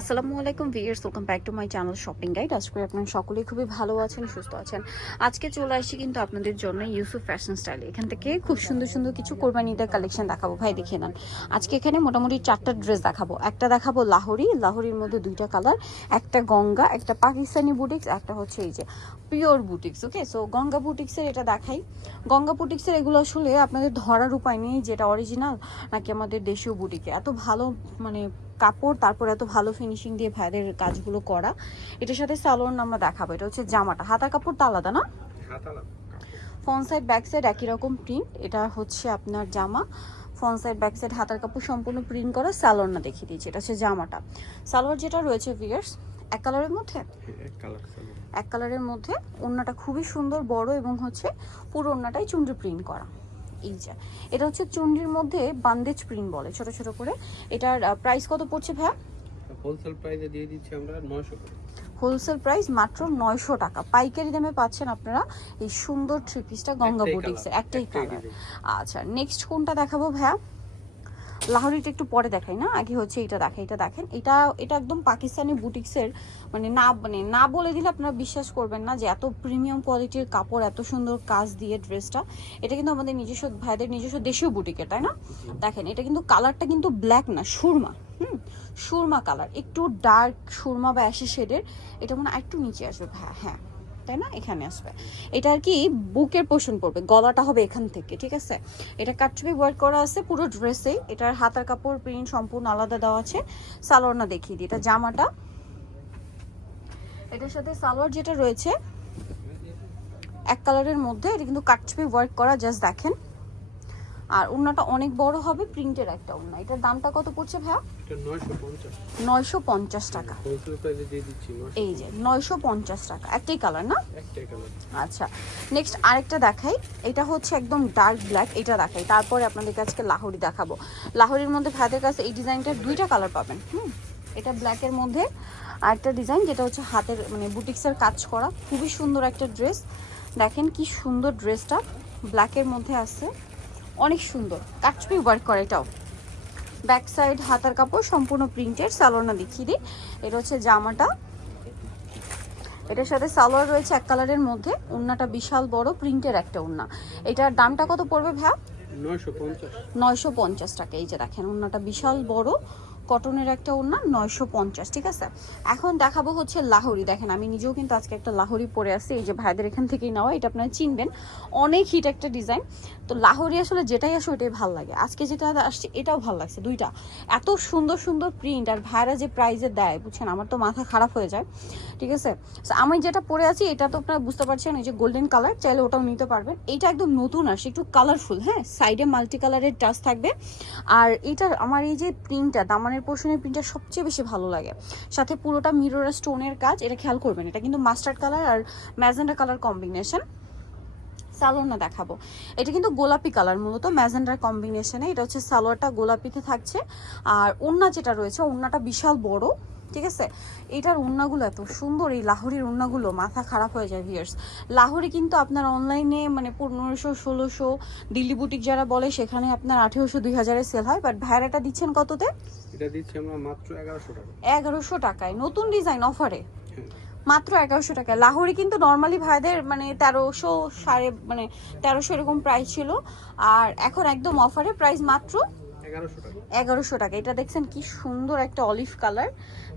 আসসালামু আলাইকুম viewers welcome back to my channel shopping guide আজকে করে আপনারা সকলেই খুবই ভালো আছেন, সুস্থ আছেন। আজকে চলে আসছি কিন্তু আপনাদের জন্য ইউসুফ ফ্যাশন স্টাইল এখান থেকে খুব সুন্দর সুন্দর কিছু কোরবানি ঈদের কালেকশন দেখাবো। ভাই দেখিয়ে নেন। আজকে এখানে মোটামুটি চারটা ড্রেস দেখাবো। একটা দেখাবো লাহোরি। লাহোরির মধ্যে দুইটা কালার একটা গঙ্গা, একটা পাকিস্তানি বুটিক্স একটা হচ্ছে এই যে pure boutiques okay so Ganga বুটিক্সের এটা দেখাই। গঙ্গা বুটিক্সের এগুলো আসলে আপনাদের ধরার উপায় নেই যেটা অরিজিনাল নাকি আমাদের দেশীয় বুটিকে এত ভালো মানে কাপড় তারপর এত ভালো ফিনিশিং দিয়ে ভাইদের কাজগুলো করা। এটার সাথে সালোয়ার আমরা দেখাবো। এটা হচ্ছে জামাটা। হাতার কাপড় তো আলাদা না? ফ্রন্ট সাইড ব্যাক সাইড একই রকম প্রিন্ট এটা হচ্ছে আপনার জামা। ফ্রন্ট সাইড ব্যাক সাইড হাতার কাপড় সম্পূর্ণ প্রিন্ট করা। সালোয়ার না দেখিয়ে দিয়েছি। এটা হচ্ছে জামাটা। সালোয়ার যেটা রয়েছে ভিয়ার্স এক কালারের মধ্যে? এক কালারের মধ্যে। ওড়নাটা খুবই সুন্দর বড় এবং হচ্ছে পুরো ওড়নাটাই চুন্ডি প্রিন্ট করা। এই যা এটা হচ্ছে চুন্ডির মধ্যে বান্দেজ প্রিন্ট বলে ছোট ছোট করে। এটার প্রাইস কত পড়ছে ভাইয়া? হোলসেল প্রাইসে দিয়ে দিচ্ছি আমরা নয়শো করে। হোলসেল প্রাইস মাত্র নয়শো টাকা। পাইকারি দামে পাচ্ছেন আপনারা এই সুন্দর থ্রি পিসটা গঙ্গা বুটিক্সের একটাই একটাই কালার আচ্ছা নেক্সট কোনটা দেখাবো ভাইয়া? লাহোরিটা একটু পরে দেখাই, না? আগে হচ্ছে এটা দেখে এটা দেখেন। এটা এটা একদম পাকিস্তানি বুটিক্সের মানে না মানে না বলে দিলে আপনারা বিশ্বাস করবেন না যে এত প্রিমিয়াম কোয়ালিটির কাপড়, এত সুন্দর কাজ দিয়ে ড্রেসটা এটা কিন্তু আমাদের নিজস্ব, ভাইদের নিজস্ব দেশীয় বুটিকের তাই না? দেখেন, এটা কিন্তু কালারটা কিন্তু ব্ল্যাক না, সুরমা, হুম? সুরমা কালার একটু ডার্ক সুরমা বা অ্যাশি শেডের এটা মনে হয় একটু নিচে আসবে হ্যাঁ হ্যাঁ। তাই না এখানে আসবে। এটা আর কি বুকের পোষণ পড়বে গলাটা হবে এখান থেকে, ঠিক আছে? এটা কাটছবি ওয়ার্ক করা আছে পুরো ড্রেসে এটার হাতার কাপড় প্রিন্ট সম্পূর্ণ আলাদা দেওয়া আছে। সালোয়ার না দেখিয়ে দিই, এটা জামাটা। এটার সাথে সালোয়ার যেটা রয়েছে, এক কালারের মধ্যে, এটা কিন্তু কাটছবি ওয়ার্ক করা জাস্ট দেখেন। আর ওড়নাটা অনেক বড় হবে প্রিন্টের একটা ওড়না এটার দামটা কত পড়ছে ভাইয়া? নয়শো পঞ্চাশ। টাকা। নয়শো এই যে নয়শো পঞ্চাশ টাকা। একটাই কালার না? আচ্ছা নেক্সট আরেকটা দেখাই। এটা হচ্ছে একদম ডার্ক ব্ল্যাক এটা দেখাই। তারপরে আপনাদেরকে আজকে লাহোরি দেখাবো। লাহোরির মধ্যে ভাইদের কাছে এই ডিজাইনটা দুইটা কালার পাবেন হুম? এটা ব্ল্যাকের মধ্যে। আর একটা ডিজাইন যেটা হচ্ছে হাতের মানে বুটিক্সের কাজ করা। খুবই সুন্দর একটা ড্রেস দেখেন কি সুন্দর ড্রেসটা ব্ল্যাকের মধ্যে আছে। অনেক সুন্দর। কাটছবি ওয়ার্ক করে এটাও। ব্যাক সাইড হাতার কাপড় সম্পূর্ণ প্রিন্টের সালোয়ারটা দেখিয়ে দিই। এটা হচ্ছে জামাটা। এটার সাথে সালোয়ার রয়েছে এক কালারের মধ্যে। উন্নাটা বিশাল বড় প্রিন্টের একটা উন্না। এটার দামটা কত পড়বে ভ্যা নয়শো পঞ্চাশ। নয়শো পঞ্চাশ টাকা। এই যে দেখেন উন্নাটা বিশাল বড়। কটনের একটা ওড়না নয়শো পঞ্চাশ, ঠিক আছে? এখন দেখাবো হচ্ছে লাহোরি। দেখেন, আমি নিজেও কিন্তু আজকে একটা লাহোরি পরে আসছি। এই যে ভাইদের এখান থেকেই নেওয়া, এটা আপনারা চিনবেন। অনেক হিট একটা ডিজাইন। তো লাহোরি আসলে যেটাই আসে ওটাই ভালো লাগে। আজকে যেটা আসছে, এটাও ভালো লাগছে, দুইটা। এত সুন্দর সুন্দর প্রিন্ট আর ভাইরা যে প্রাইজে দেয়, বুঝছেন? আমার তো মাথা খারাপ হয়ে যায়, ঠিক আছে? আমি যেটা পরে আছি, এটা তো আপনারা বুঝতে পারছেন, এই যে গোল্ডেন কালার চাইলে ওটাও নিতে পারবেন। এইটা একদম নতুন আসে একটু কালারফুল হ্যাঁ? সাইডে মাল্টি কালারের টাচ থাকবে। আর এইটার আমার এই যে প্রিন্টটা দামানের পোর্শনের প্রিন্টটা সবচেয়ে বেশি ভালো লাগে। সাথে পুরোটা মিরোরা স্টোনের কাজ, এটা খেয়াল করবেন, এটা কিন্তু মাস্টার্ড কালার আর ম্যাজেন্ডা কালার কম্বিনেশন সালোয়ারটা দেখাবো। এটা কিন্তু গোলাপি কালার মূলত ম্যাজেন্ডার কম্বিনেশনে এটা হচ্ছে সালোয়ারটা গোলাপিতে থাকছে। আর ওন্না যেটা রয়েছে ওন্নাটা বিশাল বড়। ঠিক আছে? এটার ওড়নাগুলো এত সুন্দর এই লাহোরির ওড়নাগুলো মাথা খারাপ হয়ে যায় ভিয়ার্স লাহোরি কিন্তু আপনার অনলাইনে মানে পনেরোশো ষোলোশো দিল্লি বুটিক যারা বলে সেখানে আপনার আঠেরোশো দুই হাজারে সেল হয়। বাট ভাইরাটা দিচ্ছেন কততে? এটা দিচ্ছি আমরা মাত্র এগারোশো টাকা। এগারোশো টাকায়। নতুন ডিজাইন অফারে হ্যাঁ। মাত্র এগারোশো টাকা লাহোরি কিন্তু নর্মালি ভাইদের মানে তেরোশো সাড়ে মানে তেরোশো এরকম প্রাইস ছিল। আর এখন একদম অফারে প্রাইস মাত্র এগারোশো টাকা। এটা দেখছেন কি সুন্দর একটা অলিভ কালার।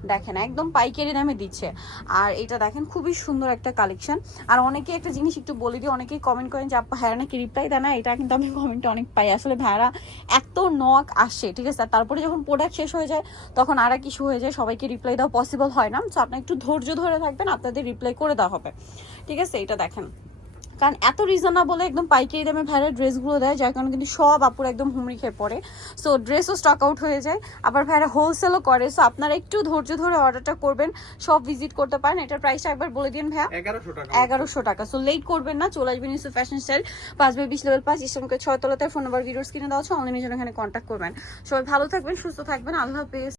দেখেন, একদম পাইকারি দামে দিচ্ছে। আর এটা দেখেন, খুবই সুন্দর একটা কালেকশন। আর অনেকে একটা জিনিস একটু বলে দিই, অনেকেই কমেন্ট করেন যে আপা হ্যাঁ নাকি রিপ্লাই দেয় না? এটা কিন্তু আমি কমেন্টে অনেক পাই। আসলে ভাড়া এত নক আসে, ঠিক আছে? তারপরে যখন প্রোডাক্ট শেষ হয়ে যায়, তখন আর ইস্যু হয়ে যায়, সবাইকে রিপ্লাই দেওয়া পসিবল হয় না। তো আপনার একটু ধৈর্য ধরে থাকবেন, আপনাদের রিপ্লাই করে দেওয়া হবে। ঠিক আছে? এটা দেখেন। কারণ এত রিজনেবল একদম পাইকারি দামে ভাইরা ড্রেসগুলো দেয় যার কারণে কিন্তু সব আপুর একদম হুমড়ি খেয়ে পড়ে। সো ড্রেসও স্টক আউট হয়ে যায়। আবার ভাইরা হোলসেলও করে। সো আপনারা একটু ধৈর্য ধরে অর্ডারটা করবেন সব ভিজিট করতে পারেন। এটার প্রাইসটা একবার বলে দিন ভাইয়া। এগারোশো টাকা। এগারোশো টাকা। সো লেট করবেন না চলে আসবেন ইউসুফ ফ্যাশন স্টাইল পাঁচ বাই বিশ লেভেল পাঁচ ইসলামকে ছয় তলাতে ফোন নাম্বার ভিডিওস কিনে দেওয়া আছে অনলাইনে জন্য এখানে কন্ট্যাক্ট করবেন। সবাই ভালো থাকবেন সুস্থ থাকবেন আল্লাহ হাফেজ।